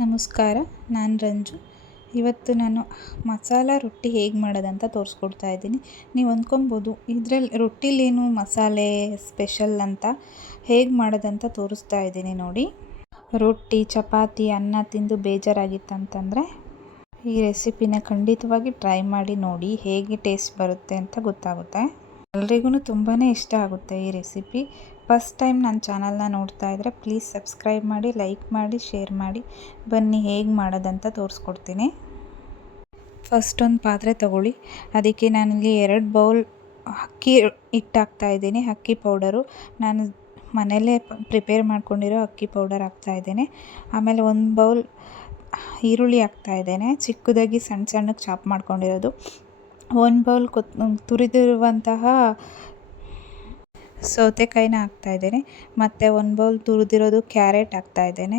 ನಮಸ್ಕಾರ, ನಾನು ರಂಜು. ಇವತ್ತು ನಾನು ಮಸಾಲ ರೊಟ್ಟಿ ಹೇಗೆ ಮಾಡೋದಂತ ತೋರಿಸ್ಕೊಡ್ತಾ ಇದ್ದೀನಿ. ನೀವು ಅಂದ್ಕೊಬೋದು ಇದರಲ್ಲಿ ರೊಟ್ಟಿಲೇನು ಮಸಾಲೆ ಸ್ಪೆಷಲ್ ಅಂತ. ಹೇಗೆ ಮಾಡೋದಂತ ತೋರಿಸ್ತಾ ಇದ್ದೀನಿ ನೋಡಿ. ರೊಟ್ಟಿ, ಚಪಾತಿ, ಅನ್ನ ತಿಂದು ಬೇಜಾರಾಗಿತ್ತಂತಂದರೆ ಈ ರೆಸಿಪಿನ ಖಂಡಿತವಾಗಿ ಟ್ರೈ ಮಾಡಿ ನೋಡಿ. ಹೇಗೆ ಟೇಸ್ಟ್ ಬರುತ್ತೆ ಅಂತ ಗೊತ್ತಾಗುತ್ತೆ. ಎಲ್ರಿಗೂ ತುಂಬಾ ಇಷ್ಟ ಆಗುತ್ತೆ ಈ ರೆಸಿಪಿ. ಫಸ್ಟ್ ಟೈಮ್ ನನ್ನ ಚಾನಲ್ನ ನೋಡ್ತಾ ಇದ್ದರೆ ಪ್ಲೀಸ್ ಸಬ್ಸ್ಕ್ರೈಬ್ ಮಾಡಿ, ಲೈಕ್ ಮಾಡಿ, ಶೇರ್ ಮಾಡಿ. ಬನ್ನಿ ಹೇಗೆ ಮಾಡೋದಂತ ತೋರಿಸ್ಕೊಡ್ತೀನಿ. ಫಸ್ಟ್ ಒಂದು ಪಾತ್ರೆ ತಗೊಳ್ಳಿ. ಅದಕ್ಕೆ ನಾನಿಲ್ಲಿ 2 ಬೌಲ್ ಅಕ್ಕಿ ಹಿಟ್ಟು ಹಾಕ್ತಾಯಿದ್ದೀನಿ. ಅಕ್ಕಿ ಪೌಡರು ನಾನು ಮನೆಯಲ್ಲೇ ಪ್ರಿಪೇರ್ ಮಾಡ್ಕೊಂಡಿರೋ ಅಕ್ಕಿ ಪೌಡರ್ ಹಾಕ್ತಾಯಿದ್ದೇನೆ. ಆಮೇಲೆ 1 ಬೌಲ್ ಈರುಳ್ಳಿ ಹಾಕ್ತಾಯಿದ್ದೇನೆ, ಚಿಕ್ಕದಾಗಿ ಸಣ್ಣ ಸಣ್ಣಕ್ಕೆ ಚಾಪ್ ಮಾಡ್ಕೊಂಡಿರೋದು. 1 ಬೌಲ್ ತುರಿದಿರುವಂತಹ ಸೌತೆಕಾಯಿನ ಹಾಕ್ತಾಯಿದ್ದೇನೆ. ಮತ್ತು 1 ಬೌಲ್ ತುರಿದಿರೋದು ಕ್ಯಾರೆಟ್ ಹಾಕ್ತಾಯಿದ್ದೇನೆ.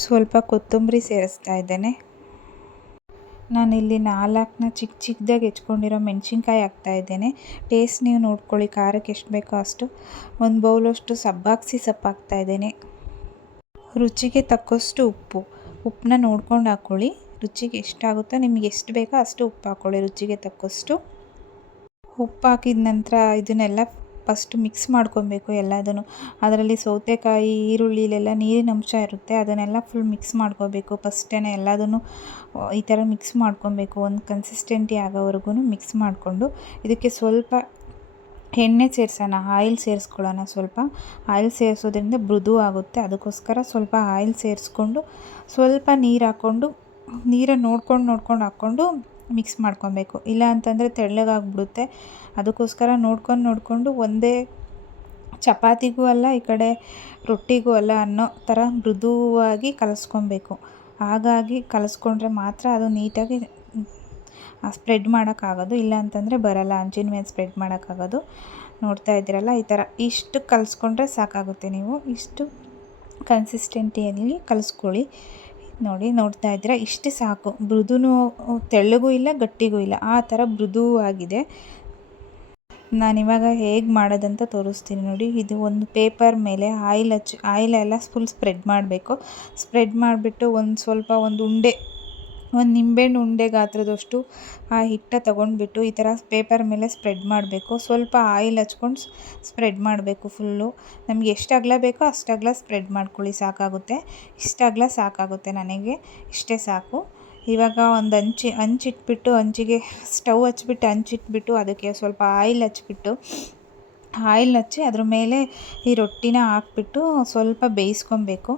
ಸ್ವಲ್ಪ ಕೊತ್ತಂಬರಿ ಸೇರಿಸ್ತಾ ಇದ್ದೇನೆ. ನಾನಿಲ್ಲಿ 4ನ ಚಿಕ್ಕದಾಗಿ ಹೆಚ್ಕೊಂಡಿರೋ ಮೆಣಸಿನ್ಕಾಯಿ ಹಾಕ್ತಾಯಿದ್ದೇನೆ. ಟೇಸ್ಟ್ ನೀವು ನೋಡ್ಕೊಳ್ಳಿ, ಖಾರಕ್ಕೆ ಎಷ್ಟು ಬೇಕೋ ಅಷ್ಟು. 1 ಬೌಲಷ್ಟು ಸಬ್ಬಾಕ್ಸಿ ಸೊಪ್ಪು ಹಾಕ್ತಾಯಿದ್ದೇನೆ. ರುಚಿಗೆ ತಕ್ಕಷ್ಟು ಉಪ್ಪನ್ನ ನೋಡ್ಕೊಂಡು ಹಾಕ್ಕೊಳ್ಳಿ. ರುಚಿಗೆ ಎಷ್ಟಾಗುತ್ತೋ ನಿಮಗೆ ಎಷ್ಟು ಬೇಕೋ ಅಷ್ಟು ಉಪ್ಪು ಹಾಕ್ಕೊಳ್ಳಿ, ರುಚಿಗೆ ತಕ್ಕಷ್ಟು. ಉಪ್ಪು ಹಾಕಿದ ನಂತರ ಇದನ್ನೆಲ್ಲ ಫಸ್ಟ್ ಮಿಕ್ಸ್ ಮಾಡ್ಕೊಬೇಕು ಎಲ್ಲದನ್ನು. ಅದರಲ್ಲಿ ಸೌತೆಕಾಯಿ, ಈರುಳ್ಳಿಲೆಲ್ಲ ನೀರಿನ ಅಂಶ ಇರುತ್ತೆ, ಅದನ್ನೆಲ್ಲ ಫುಲ್ ಮಿಕ್ಸ್ ಮಾಡ್ಕೋಬೇಕು. ಫಸ್ಟೇ ಎಲ್ಲದನ್ನು ಈ ಥರ ಮಿಕ್ಸ್ ಮಾಡ್ಕೊಬೇಕು. ಒಂದು ಕನ್ಸಿಸ್ಟೆಂಟಿ ಆಗೋವರೆಗೂ ಮಿಕ್ಸ್ ಮಾಡಿಕೊಂಡು ಇದಕ್ಕೆ ಸ್ವಲ್ಪ ಎಣ್ಣೆ ಸೇರಿಸೋಣ, ಆಯಿಲ್ ಸೇರಿಸ್ಕೊಳ್ಳೋಣ. ಸ್ವಲ್ಪ ಆಯಿಲ್ ಸೇರಿಸೋದ್ರಿಂದ ಮೃದು ಆಗುತ್ತೆ. ಅದಕ್ಕೋಸ್ಕರ ಸ್ವಲ್ಪ ಆಯಿಲ್ ಸೇರಿಸ್ಕೊಂಡು ಸ್ವಲ್ಪ ನೀರು ಹಾಕ್ಕೊಂಡು, ನೀರನ್ನು ನೋಡ್ಕೊಂಡು ಹಾಕ್ಕೊಂಡು ಮಿಕ್ಸ್ ಮಾಡ್ಕೊಬೇಕು. ಇಲ್ಲ ಅಂತಂದರೆ ತೆಳ್ಳಗಾಗ್ಬಿಡುತ್ತೆ. ಅದಕ್ಕೋಸ್ಕರ ನೋಡ್ಕೊಂಡು ಒಂದೇ ಚಪಾತಿಗೂ ಅಲ್ಲ, ಈ ಕಡೆ ರೊಟ್ಟಿಗೂ ಅಲ್ಲ ಅನ್ನೋ ಥರ ಮೃದುವಾಗಿ ಕಲಿಸ್ಕೊಬೇಕು. ಹಾಗಾಗಿ ಕಲಿಸ್ಕೊಂಡ್ರೆ ಮಾತ್ರ ಅದು ನೀಟಾಗಿ ಸ್ಪ್ರೆಡ್ ಮಾಡೋಕ್ಕಾಗೋದು. ಇಲ್ಲ ಅಂತಂದರೆ ಬರಲ್ಲ, ಹಂಚಿನ ಮೇಲೆ ಸ್ಪ್ರೆಡ್ ಮಾಡೋಕ್ಕಾಗೋದು. ನೋಡ್ತಾ ಇದ್ದೀರಲ್ಲ, ಈ ಥರ ಇಷ್ಟು ಕಲಿಸ್ಕೊಂಡ್ರೆ ಸಾಕಾಗುತ್ತೆ. ನೀವು ಇಷ್ಟು ಕನ್ಸಿಸ್ಟೆಂಟಿಯಲ್ಲಿ ಕಲಿಸ್ಕೊಳ್ಳಿ. ನೋಡ್ತಾ ಇದ್ದೀರಾ, ಇಷ್ಟು ಸಾಕು. ಮೃದುನೂ ತೆಳ್ಳಗೂ ಇಲ್ಲ, ಗಟ್ಟಿಗೂ ಇಲ್ಲ, ಆ ಥರ ಮೃದುವಾಗಿದೆ. ನಾನಿವಾಗ ಹೇಗೆ ಮಾಡೋದಂತ ತೋರಿಸ್ತೀನಿ ನೋಡಿ. ಇದು ಒಂದು ಪೇಪರ್ ಮೇಲೆ ಆಯಿಲೆಲ್ಲ ಫುಲ್ ಸ್ಪ್ರೆಡ್ ಮಾಡಬೇಕು. ಸ್ಪ್ರೆಡ್ ಮಾಡಿಬಿಟ್ಟು ಒಂದು ನಿಂಬೆಹಣ್ಣು ಉಂಡೆ ಗಾತ್ರದಷ್ಟು ಆ ಹಿಟ್ಟ ತೊಗೊಂಡ್ಬಿಟ್ಟು ಈ ಥರ ಪೇಪರ್ ಮೇಲೆ ಸ್ಪ್ರೆಡ್ ಮಾಡಬೇಕು. ಸ್ವಲ್ಪ ಆಯಿಲ್ ಹಚ್ಕೊಂಡು ಸ್ಪ್ರೆಡ್ ಮಾಡಬೇಕು ಫುಲ್ಲು. ನಮಗೆ ಎಷ್ಟು ಅಗಲ ಬೇಕೋ ಅಷ್ಟು ಅಗಲ ಸ್ಪ್ರೆಡ್ ಮಾಡ್ಕೊಳ್ಳಿ, ಸಾಕಾಗುತ್ತೆ. ಇಷ್ಟು ಅಗಲ ಸಾಕಾಗುತ್ತೆ ನನಗೆ, ಇಷ್ಟೇ ಸಾಕು. ಇವಾಗ ಒಂದು ಹಂಚಿಟ್ಬಿಟ್ಟು, ಹಂಚಿಗೆ ಸ್ಟವ್ ಹಚ್ಬಿಟ್ಟು ಹಂಚಿಟ್ಬಿಟ್ಟು ಅದಕ್ಕೆ ಸ್ವಲ್ಪ ಆಯಿಲ್ ಹಚ್ಚಿ ಅದ್ರ ಮೇಲೆ ಈ ರೊಟ್ಟಿನ ಹಾಕ್ಬಿಟ್ಟು ಸ್ವಲ್ಪ ಬೇಯಿಸ್ಕೊಬೇಕು.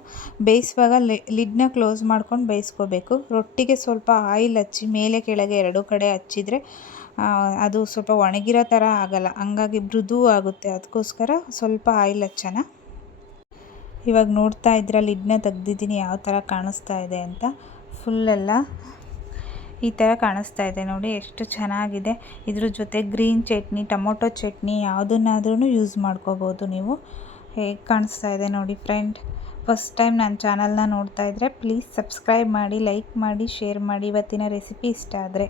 ಬೇಯಿಸುವಾಗ ಲಿಡ್ನ ಕ್ಲೋಸ್ ಮಾಡ್ಕೊಂಡು ಬೇಯಿಸ್ಕೋಬೇಕು. ರೊಟ್ಟಿಗೆ ಸ್ವಲ್ಪ ಆಯಿಲ್ ಹಚ್ಚಿ ಮೇಲೆ ಕೆಳಗೆ 2 ಕಡೆ ಹಚ್ಚಿದರೆ ಅದು ಸ್ವಲ್ಪ ಒಣಗಿರೋ ಥರ ಆಗಲ್ಲ, ಹಂಗಾಗಿ ಮೃದು ಆಗುತ್ತೆ. ಅದಕ್ಕೋಸ್ಕರ ಸ್ವಲ್ಪ ಆಯಿಲ್ ಹಚ್ಚೋಣ. ಇವಾಗ ನೋಡ್ತಾ ಇದ್ರೆ ಲಿಡ್ನ ತೆಗ್ದಿದ್ದೀನಿ, ಯಾವ ಥರ ಕಾಣಿಸ್ತಾ ಇದೆ ಅಂತ. ಫುಲ್ಲೆಲ್ಲ ಈ ಥರ ಕಾಣಿಸ್ತಾ ಇದೆ ನೋಡಿ, ಎಷ್ಟು ಚೆನ್ನಾಗಿದೆ. ಇದ್ರ ಜೊತೆ ಗ್ರೀನ್ ಚಟ್ನಿ, ಟೊಮೊಟೊ ಚಟ್ನಿ ಯಾವುದನ್ನಾದ್ರೂ ಯೂಸ್ ಮಾಡ್ಕೋಬೋದು ನೀವು. ಹೇಗೆ ಕಾಣಿಸ್ತಾ ಇದೆ ನೋಡಿ ಫ್ರೆಂಡ್. ಫಸ್ಟ್ ಟೈಮ್ ನನ್ನ ಚಾನಲ್ನ ನೋಡ್ತಾ ಇದ್ದರೆ ಪ್ಲೀಸ್ ಸಬ್ಸ್ಕ್ರೈಬ್ ಮಾಡಿ, ಲೈಕ್ ಮಾಡಿ, ಶೇರ್ ಮಾಡಿ. ಇವತ್ತಿನ ರೆಸಿಪಿ ಇಷ್ಟ ಆದರೆ